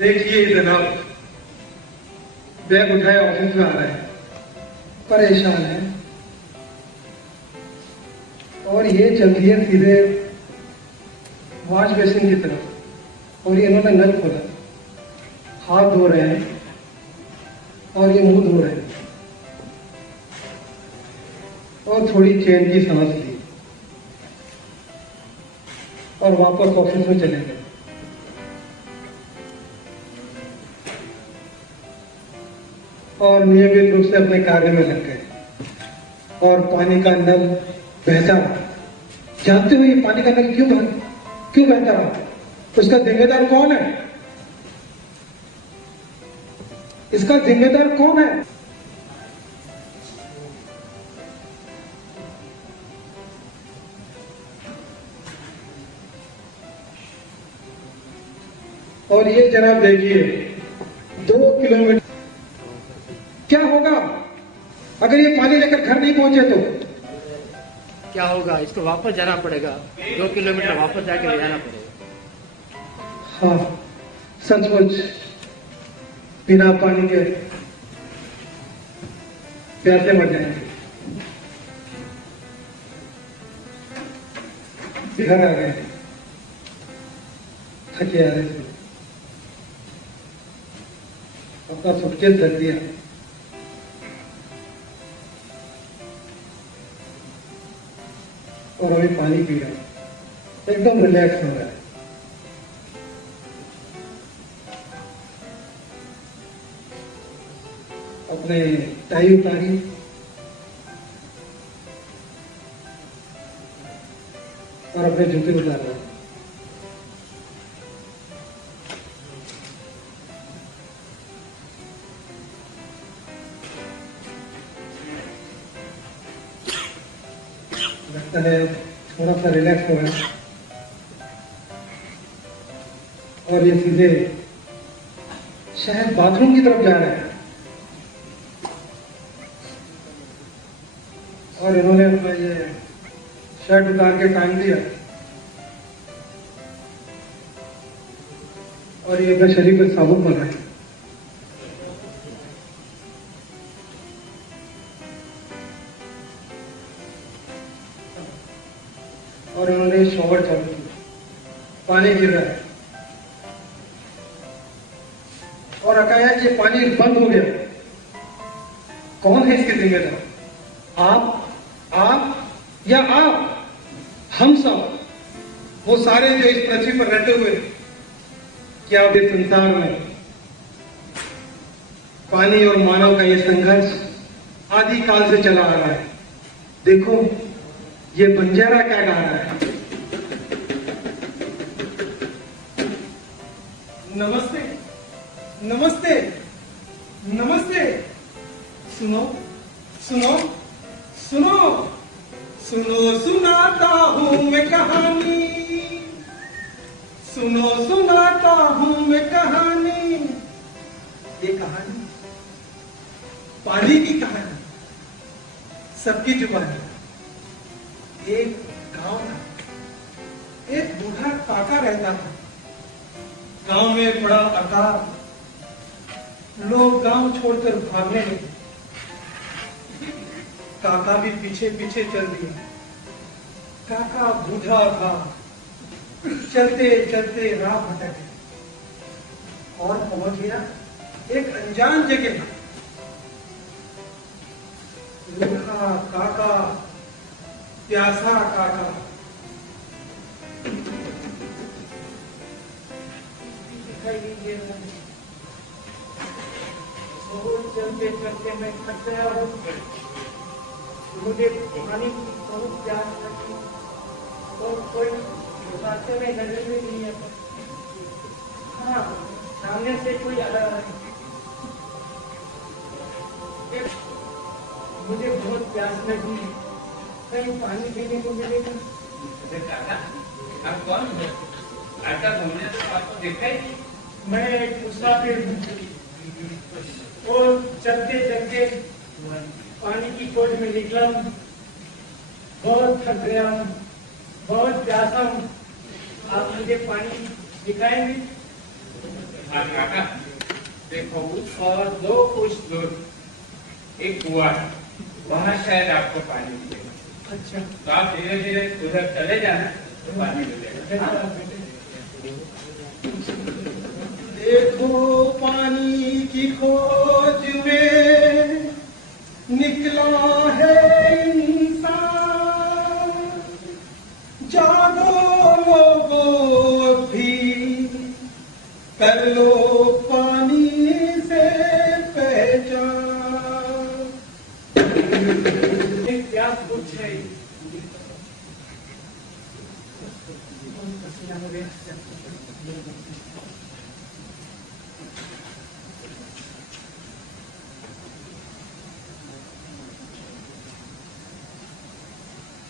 देखिए जनाब, बैग उठाए ऑफिस में आ रहे हैं, परेशान है और ये चल रही है सीधे वॉश बेसिन की तरफ और ये इन्होंने नल खोला, हाथ धो रहे हैं और ये मुंह धो रहे हैं और थोड़ी चैन की सांस ली और वापस ऑफिस में चले गए। और नियमित रूप से अपने कार्य में लग गए और पानी का नल बहता रहा। जानते हो ये पानी का नल क्यों बहता रहा? उसका जिम्मेदार कौन है? इसका जिम्मेदार कौन है? और ये जनाब देखिए, 2 किलोमीटर क्या होगा अगर ये पानी लेकर घर नहीं पहुंचे तो? क्या होगा? इसको वापस जाना पड़ेगा, 2 किलोमीटर वापस जाके ले जाना पड़ेगा। हाँ, सचमुच बिना पानी के प्यासे मर जाएंगे। घर आ गए, थके आ रहे थे, अपना सूटकेस रख दिया और अभी पानी पी रहा है, एकदम रिलैक्स हो रहा है। अपने टाई उतारी और अपने जूते उतार रहे हैं। लगता है थोड़ा सा रिलैक्स हो रहा है और ये सीधे शायद बाथरूम की तरफ जा रहे हैं और इन्होंने अपना ये शर्ट उतार के टांग दिया और ये अपने शरीर पर साबुन कर रहे हैं। और उन्होंने शॉवर चालू किया, पानी गिर रहा है और अकाएक ये पानी बंद हो गया। कौन है इसके जिम्मेदार? आप या आप? हम सब, वो सारे जो इस पृथ्वी पर रहते हुए, क्या अब इस संसार में पानी और मानव का ये संघर्ष आदिकाल से चला आ रहा है। देखो ये बंजारा क्या गा रहा है। नमस्ते नमस्ते नमस्ते, सुनो सुनो सुनो सुनो, सुनाता हूं मैं कहानी, सुनो सुनाता हूं मैं कहानी। ये कहानी पानी की कहानी, सबकी जुबानी। एक गांव था, एक बूढ़ा काका रहता था। गांव में बड़ा अकाल, लोग गांव छोड़कर भागने लगे। काका भी पीछे पीछे चल दिए। काका बूढ़ा था, चलते चलते राह भटक गया और पहुंच गया एक अनजान जगह। बूढ़ा काका, प्यासा काका। चलते चलते मैं थक गया हूँ, मुझे पानी की बहुत प्यास लगी और कोई रास्ते में नजर भी नहीं है। हाँ, सामने से कोई आ रहा है। मुझे बहुत प्यास लगी है, कहीं पानी पीने को मिलेगा? काका, आप कौन हो? काका घूमने तो आपको देखा ही नहीं। मैं एक मुसाफिर हूँ और चलते चलते पानी की खोज में निकला हूँ। बहुत थक गया हूँ, बहुत प्यासा हूँ। आप मुझे पानी दिखाएंगे? हाँ काका, देखो और दो कुछ दूर एक कुआं है, वहाँ शायद आपको पानी मिलेगा। अच्छा, तो आप धीरे धीरे उधर चले जाना तो पानी मिलेगा। देखो पानी की खोज में निकला है इंसान, जागो लोगो भी कर लो पानी से पहचान। एक प्यास कुछ है,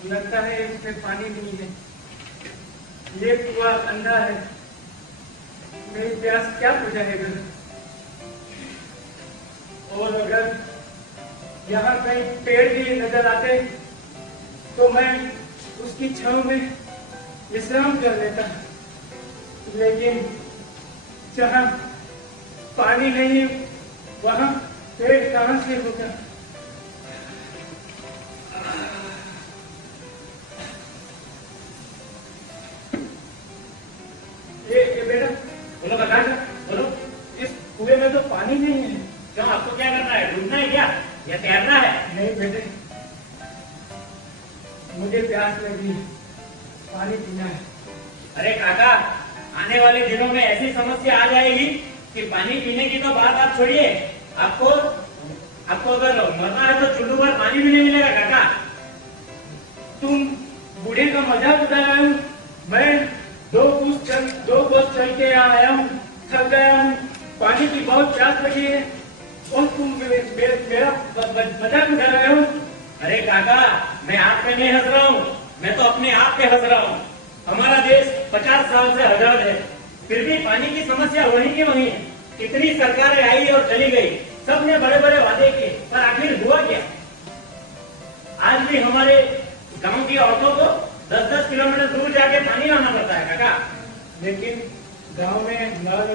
लगता है इसमें पानी नहीं है, ये कुआं अंधा है, मेरी प्यास क्या बुझाएगा? और अगर यहाँ कहीं पेड़ भी नजर आते तो मैं उसकी छांव में विश्राम कर लेता, लेकिन जहाँ पानी नहीं वहाँ पेड़ कहाँ से होगा? ये बेटा बोलो, बता बोलो, इस कुएं में तो पानी नहीं है। क्यों, आपको क्या करना है? डूबना है क्या या तैरना है? नहीं बेटे, मुझे प्यास लगी, पानी पीना है। अरे काका, आने वाले दिनों में ऐसी समस्या आ जाएगी कि पानी पीने की तो बात आप छोड़िए, आपको अगर मरना है तो चुल्लू भर पानी भी नहीं मिलेगा। काका, तुम बूढ़े का मजाक उठा रहे हो। मैं दो कोस चल के आया हूँ, थक गया हूँ, पानी की बहुत प्यास लगी है और तुम मेरा मजाक उठा रहे हो। अरे काका, मैं आप पे नहीं हंस रहा हूँ, मैं तो अपने आप पे हंस रहा हूँ। हमारा देश 50 साल से आजाद है, फिर भी पानी की समस्या वहीं की वहीं है। कितनी सरकारें आई और चली गई, सबने बड़े बड़े वादे किए, पर आखिर हुआ क्या? आज भी हमारे गांव की औरतों को 10-10 किलोमीटर दूर जाके पानी लाना पड़ता है काका। लेकिन गांव में नल,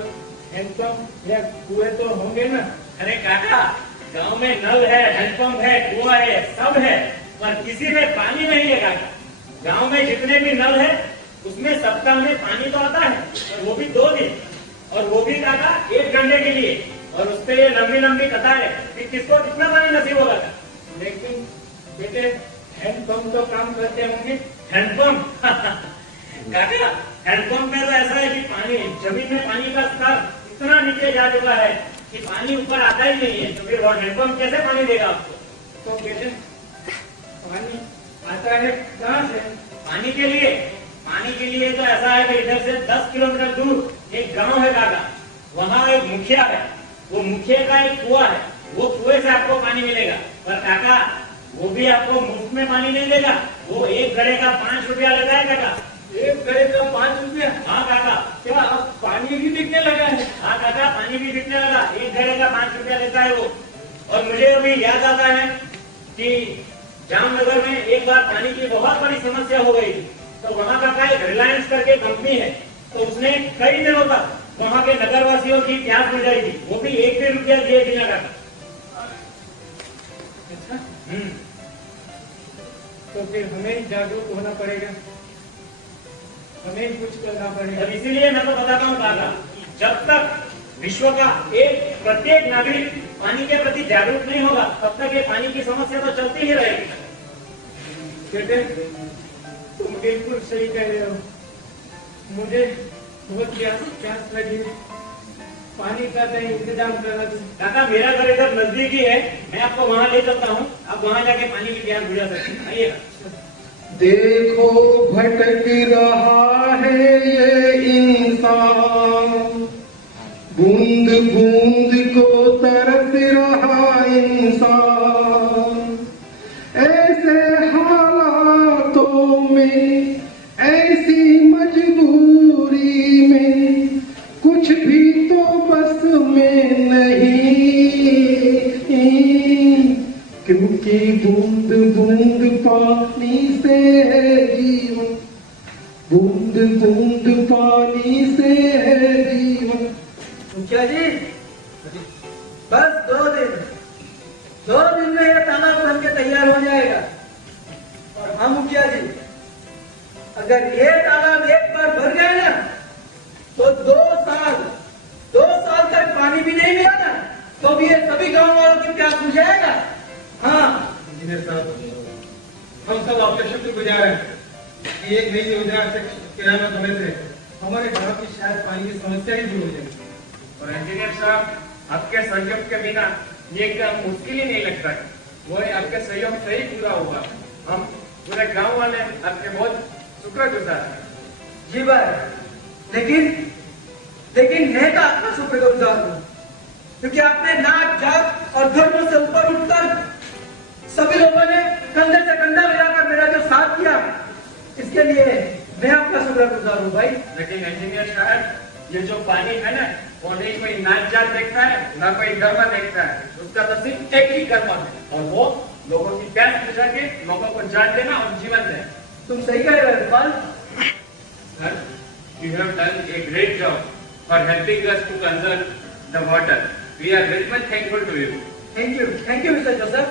हैंडपंप या कुएं तो होंगे ना? अरे काका, गांव में नल है, हैंडपंप है, कुआं है, सब है, पर किसी में पानी नहीं है काका। गांव में जितने भी नल है उसमें सप्ताह में पानी तो आता है, और वो भी 2 दिन, और वो भी काका 1 घंटे के लिए, और उस पे ये लंबी लंबी कतारें कि किसको कितना पानी नसीब होगा। लेकिन बेटे, हैंडपंप तो काम करते होंगे। हैंडपंप काका, हैंडपंप में तो ऐसा है कि पानी जमीन में पानी का स्तर इतना नीचे जा चुका है कि पानी ऊपर आता ही नहीं है, तो फिर हैंडपंप कैसे पानी देगा आपको? तो बेटे, पानी आता है कहाँ से? पानी के लिए तो ऐसा है कि इधर से 10 किलोमीटर दूर एक गांव है काका, वहाँ एक मुखिया है, वो मुखिया का एक कुआं है, वो कुएं से आपको पानी मिलेगा। पर काका, वो भी आपको मुफ्त में पानी नहीं देगा, वो 1 घड़े का 5 रुपया लेता है काका। 1 घड़े का 5 रुपया? हाँ काका। क्या अब पानी भी बिकने लगा है? हाँ काका, पानी भी बिकने लगा, 1 घड़े का 5 रुपया लेता है वो। और मुझे अभी याद आता है कि जामनगर में एक बार पानी की बहुत बड़ी समस्या हो गई, तो वहाँ का एक रिलायंस करके कंपनी है, तो उसने कई दिनों तक वहाँ के नगरवासियों की प्यास बुझाई थी, वो भी 1 भी रुपया दिए बिना काका। अच्छा, तो फिर हमें जागरूक होना पड़ेगा, हमें कुछ करना पड़ेगा। इसीलिए मैं तो बताता हूँ काका, जब तक विश्व का प्रत्येक नागरिक पानी के प्रति जागरूक नहीं होगा, तब तक ये पानी की समस्या तो चलती ही रहेगी। बेटे, तुम बिल्कुल सही कह रहे हो, मुझे बहुत प्यास लगी है, पानी का कहीं इंतजाम करना चाहिए। काका, मेरा घर इधर नजदीक ही है, मैं आपको वहाँ ले चलता हूँ, आप वहाँ जाके पानी की प्यास बुझा सकते हैं। आइए। देखो भटक रहा है ये इंसान, बूंद बूंद को तरस रहा इंसान, ऐसे हालातों में, ऐसी मजबूरी में, कुछ भी तो बस में नहीं, क्योंकि बूंद बूंद पानी से है जीवन, बूंद बूंद पानी से है जीवन। मुखिया जी बस 2 दिन में ये तालाब बन के तैयार हो जाएगा। और हाँ मुखिया जी, अगर ये तालाब एक बार भर गया ना तो 2 साल तक पानी भी नहीं मिला ना तो भी ये सभी गांव वालों की प्यास बुझाएगा। हाँ इंजीनियर साहब, हम सब आपके शुक्रगुजार हैं कि एक नई योजना से किराना होने से हमारे गांव की शायद पानी की समस्या ही दूर हो जाएगी। और इंजीनियर साहब, आपके सहयोग के बिना ये काम मुश्किल ही नहीं लगता है। वो आपके सहयोग से ही पूरा होगा। हम पूरे गांव वाले आपके बहुत शुक्रगुजार हैं। जी भाई, लेकिन मैं तो आपका शुक्रगुजार हूँ क्योंकि आपने नाच जात और धर्म से ऊपर उठकर सभी लोगों ने कंधे से कंधा मिलाकर मेरा जो साथ किया, इसके लिए मैं आपका शुक्रगुजार हूँ भाई। लेकिन इंजीनियर साहब, ये जो पानी है ना, वो नहीं कोई नाच जात देखता है, ना कोई धर्म देखता है। उसका तो सिर्फ एक ही कर्म है, और वो लोगों की प्यास बुझा के लोगों को जान देना और जीवन देना। तुम सही कह रहे हो Irfan. You have done a great job for helping us to conserve the water. We are very much thankful to you. Thank you mister Joseph.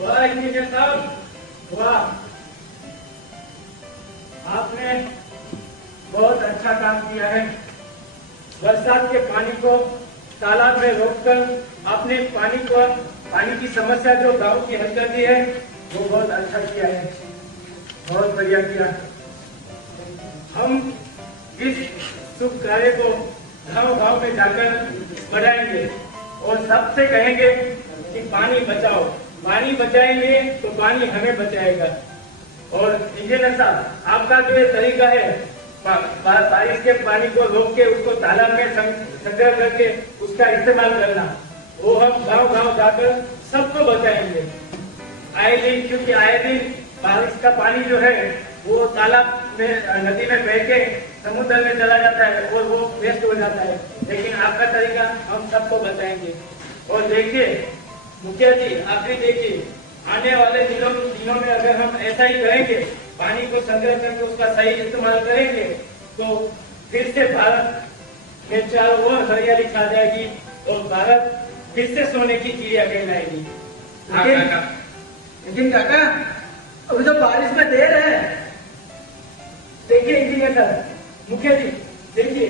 वाह इंजीनियर साहब, वाह, आपने बहुत अच्छा काम किया है। बरसात के पानी को तालाब में रोककर आपने पानी की समस्या जो गांव की हल कर दी है, वो बहुत अच्छा किया है, बहुत बढ़िया किया। हम इस शुभ कार्य को गांव में जाकर बढ़ाएंगे और सबसे कहेंगे कि पानी बचाओ। पानी बचाएंगे तो पानी हमें बचाएगा। और इंजीनियर साहब, आपका जो ये तरीका है बारिश के पानी को रोक के उसको तालाब में संग्रह करके उसका इस्तेमाल करना, वो हम गांव जाकर सबको बताएंगे। क्योंकि आए दिन बारिश का पानी जो है वो तालाब में, नदी में बह के समुद्र में चला जाता है और वो वेस्ट हो जाता है। लेकिन आपका तरीका हम सबको बताएंगे। और देखिए मुखिया जी, आप भी देखिए, आने वाले दिनों में अगर हम ऐसा ही करेंगे, पानी को संग्रह करके उसका सही इस्तेमाल करेंगे, तो फिर से भारत में चारों ओर हरियाली छा जाएगी और भारत फिर से सोने की चिड़िया कहलाएगी। लेकिन काका, अभी तो बारिश में देर है। देखिए इंजीनियर साहब, मुखिया जी देखिए,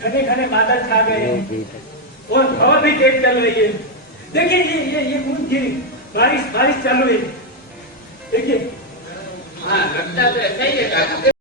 घने घने बादल छा गए हैं और हवा भी तेज चल रही है। देखिए ये बूंद गिरी, बारिश चल रही है। देखिए, हाँ, लगता तो ऐसा ही है।